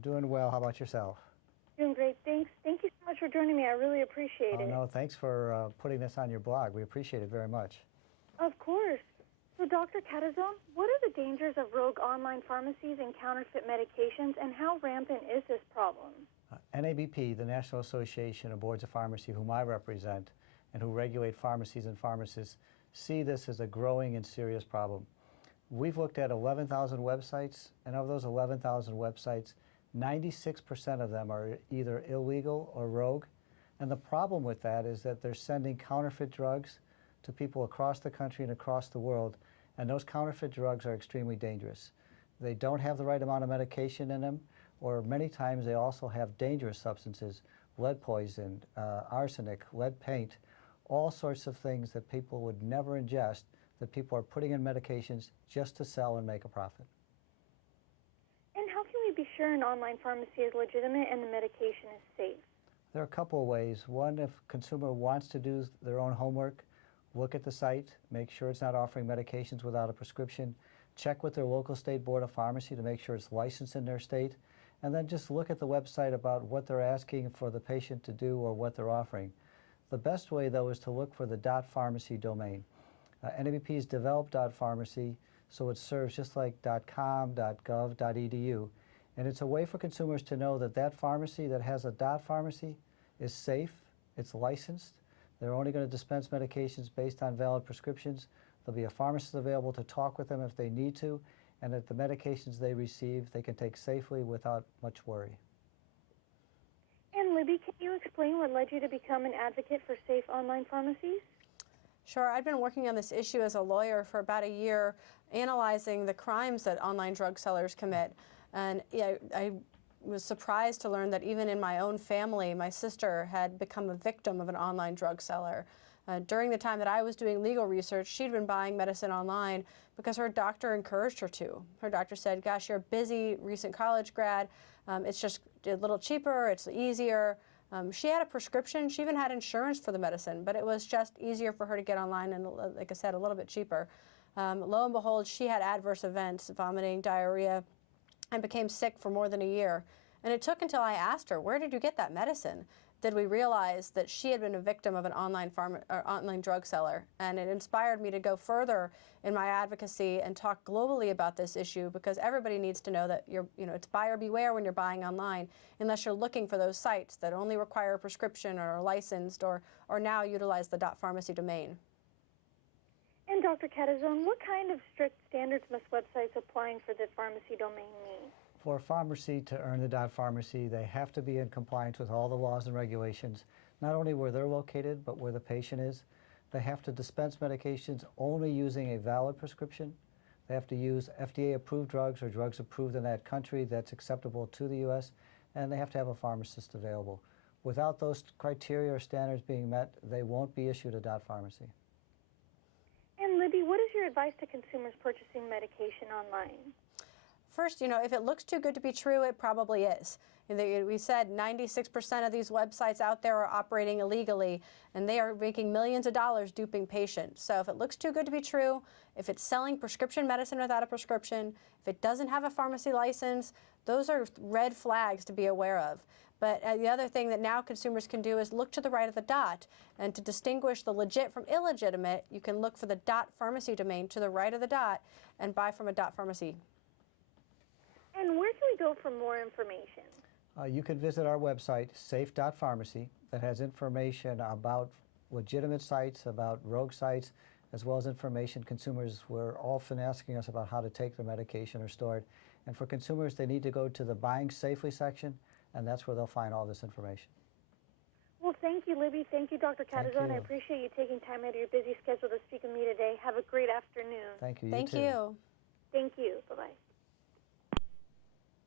I'm doing well. How about yourself? Doing great. Thanks. Thank you so much for joining me. I really appreciate it. No, thanks for putting this on your blog. We appreciate it very much. Of course. So, Dr. Catizone, what are the dangers of rogue online pharmacies and counterfeit medications, and how rampant is this problem? NABP, the National Association of Boards of Pharmacy, whom I represent, and who regulate pharmacies and pharmacists, see this as a growing and serious problem. We've looked at 11,000 websites, and of those 11,000 websites, 96% of them are either illegal or rogue. And the problem with that is that they're sending counterfeit drugs to people across the country and across the world, and those counterfeit drugs are extremely dangerous. They don't have the right amount of medication in them, or many times they also have dangerous substances, lead poison, arsenic, lead paint, all sorts of things that people would never ingest, that people are putting in medications just to sell and make a profit. And how can we be sure an online pharmacy is legitimate and the medication is safe? There are a couple of ways. One, if a consumer wants to do their own homework, look at the site, make sure it's not offering medications without a prescription, check with their local state board of pharmacy to make sure it's licensed in their state, and then just look at the website about what they're asking for the patient to do or what they're offering. The best way, though, is to look for the .pharmacy domain. NABP has developed .pharmacy, so it serves just like .com, .gov, .edu, and it's a way for consumers to know that that pharmacy that has a .pharmacy is safe, it's licensed, they're only going to dispense medications based on valid prescriptions, there'll be a pharmacist available to talk with them if they need to, and that the medications they receive they can take safely without much worry. And Libby, can you explain what led you to become an advocate for safe online pharmacies? Sure. I've been working on this issue as a lawyer for about a year, analyzing the crimes that online drug sellers commit. And I was surprised to learn that even in my own family, my sister had become a victim of an online drug seller. During the time that I was doing legal research, she'd been buying medicine online because her doctor encouraged her to. Her doctor said, gosh, you're a busy recent college grad. It's just a little cheaper, it's easier. She had a prescription, she even had insurance for the medicine, but it was just easier for her to get online and, like I said, a little bit cheaper. Lo and behold, she had adverse events, vomiting, diarrhea, and became sick for more than a year. And it took until I asked her, where did you get that medicine? Did we realize that she had been a victim of an online drug seller. And it inspired me to go further in my advocacy and talk globally about this issue, because everybody needs to know that it's buyer beware when you're buying online, unless you're looking for those sites that only require a prescription or are licensed or now utilize the .pharmacy domain. And Dr. Catizone, what kind of strict standards must websites applying for the pharmacy domain meet? For a pharmacy to earn the .pharmacy, they have to be in compliance with all the laws and regulations, not only where they're located, but where the patient is. They have to dispense medications only using a valid prescription. They have to use FDA-approved drugs or drugs approved in that country that's acceptable to the U.S., and they have to have a pharmacist available. Without those criteria or standards being met, they won't be issued a .pharmacy. And Libby, what is your advice to consumers purchasing medication online? First, if it looks too good to be true, it probably is. We said 96% of these websites out there are operating illegally, and they are making millions of dollars duping patients. So if it looks too good to be true, if it's selling prescription medicine without a prescription, if it doesn't have a pharmacy license, those are red flags to be aware of. But the other thing that now consumers can do is look to the right of the dot. And to distinguish the legit from illegitimate, you can look for the .pharmacy domain to the right of the dot and buy from a .pharmacy. And where can we go for more information? You can visit our website, safe.pharmacy, that has information about legitimate sites, about rogue sites, as well as information consumers were often asking us about how to take their medication or store it. And for consumers, they need to go to the Buying Safely section, and that's where they'll find all this information. Well, thank you, Libby. Thank you, Dr. Catizone. I appreciate you taking time out of your busy schedule to speak with me today. Have a great afternoon. Thank you. Thank you. Thank you. Bye-bye.